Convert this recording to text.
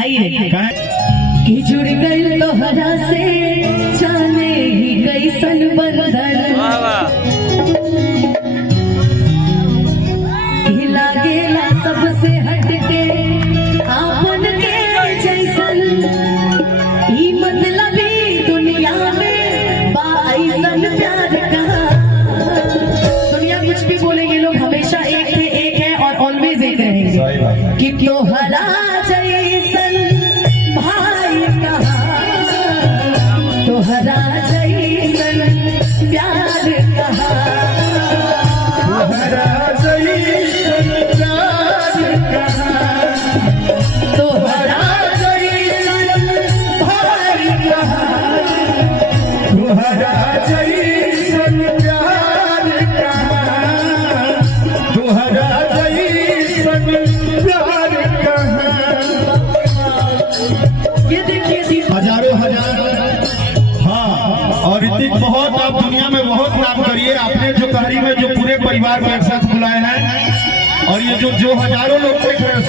आइए कि जुड़ गई तोहरा से जाने ही कैसन बंधन लागेला सबसे हटके आपन के जैसन ई मतलबी दुनिया में बाइसन प्यार कहा। दुनिया कुछ भी बोलेंगे, लोग हमेशा एक थे, एक है और ऑलवेज एक रहेंगे। कि तोहरा जैसन भाई कहा, तोहरा जैसन प्यार कहा, तोहरा जैसन प्यार कहा, तोहरा जैसन भाई कहा, तोहरा जैसन प्यार कहा, तोहरा जैसन प्यार कहा। ये देखिए हजारों हजार। हाँ, और ऋतिक बहुत, आप दुनिया में बहुत काम करिए। आपने जो कहानी में जो पूरे परिवार को एक साथ बुलाए हैं, और ये जो हजारों लोग देख रहे हैं